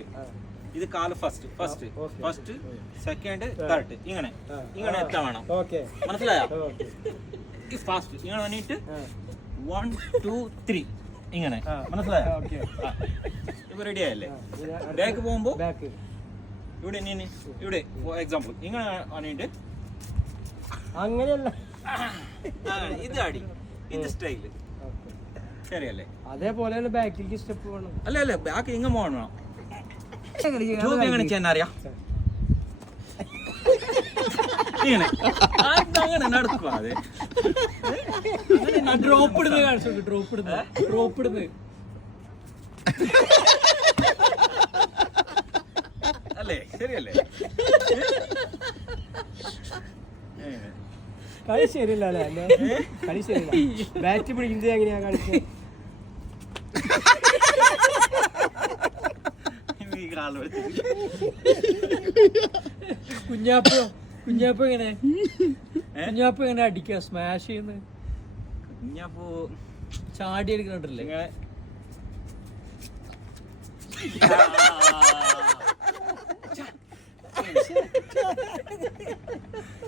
First, ഇത് കാല് first second third ഇങ്ങനെ എത്താൻ വേണം. മനസ്സിലായോ? ഫാസ്റ്റ് ഇങ്ങനെ വന്നിട്ട് 1 2 3 ഇങ്ങനെ. മനസ്സിലായോ? ഇപ്പൊ റെഡി ആയല്ലേ? ബാക്ക് പോകുമ്പോ ഇവിടെ ഇവിടെ എക്സാമ്പിൾ ഇങ്ങനെ വന്നിട്ട് അങ്ങനെയല്ല, ഇത് അടി, ഇത് സ്റ്റൈല് ശരിയല്ലേ? അതേപോലെ ബാക്കിലേക്ക് സ്റ്റെപ്പ് വേണം. അല്ല ബാക്ക് ഇങ്ങനെ പോകണം. എങ്ങനെ ചെയ്യാൻ അറിയാം? ഇങ്ങനെ അങ്ങനെ നടക്കുക. അത് ഡ്രോപ്പ് ഇടുന്നത് കാണിച്ചു, ഡ്രോപ്പ് ഇടുന്നത് അല്ലേ? ശരിയല്ലേ? കളി ശരിയല്ല അല്ലേ? കളി ശരിയല്ല. ബാറ്റ് പിടിക്കുന്നത് എങ്ങനെയാ കളിച്ചത്? കുഞ്ഞാപ്പ എങ്ങനെ അടിക്കുക, സ്മാഷ് ചെയ്യുന്നത്? കുഞ്ഞാപ്പോ ചാടി എടുക്കുന്നുണ്ടല്ലേ?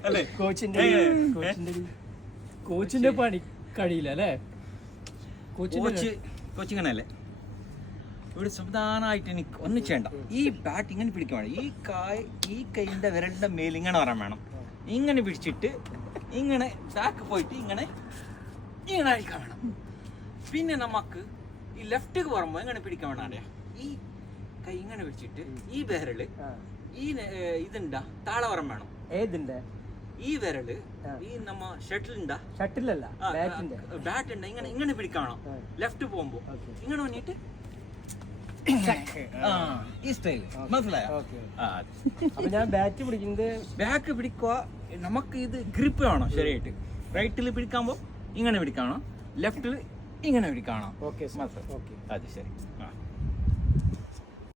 അല്ലേ? കോച്ചിന്റെ പണി കഴിയില്ല അല്ലേ? കോച്ചിങ്ങനല്ലേ? ഇവിടെ സാവധാനമായിട്ട് എനിക്ക് ഒന്നും ചെയ്യണ്ട. ഈ ബാറ്റ് ഇങ്ങനെ പിടിക്കാൻ വേണം. ഈ കൈൻ്റെ വിരലിൻ്റെ മേൽ ഇങ്ങനെ വരാൻ വേണം. ഇങ്ങനെ പിടിച്ചിട്ട് ഇങ്ങനെ ബാക്ക് പോയിട്ട് ഇങ്ങനെ അഴിക്കാൻ വേണം. പിന്നെ നമുക്ക് ഈ ലെഫ്റ്റ് വരുമ്പോൾ എങ്ങനെ പിടിക്കാൻ വേണം അറിയാം? ഈ കൈ ഇങ്ങനെ പിടിച്ചിട്ട് ഈ വിരല് ഈ ഇതുണ്ടാ താളെ വരം വേണം. ഏതിന്റെ? ഈ വിരല് ഈ നമ്മ ഷട്ടിലുണ്ടാ, ഷട്ടിലല്ല ബാറ്റ് ഉണ്ട്, ഇങ്ങനെ പിടിക്കാൻ വേണം. ലെഫ്റ്റ് പോകുമ്പോ ഇങ്ങനെ വന്നിട്ട് ഈ സ്റ്റൈൽ. മനസ്സിലായോ? അപ്പൊ ഞാൻ ബാറ്റ് പിടിക്കുന്നത് ബാക്ക് പിടിക്കുക. നമുക്ക് ഇത് ഗ്രിപ്പ് വേണം ശരിയായിട്ട്. റൈറ്റിൽ പിടിക്കാമ്പോ ഇങ്ങനെ പിടിക്കണം, ലെഫ്റ്റിൽ ഇങ്ങനെ പിടിക്കണം. ഓക്കെ അത് ശരി.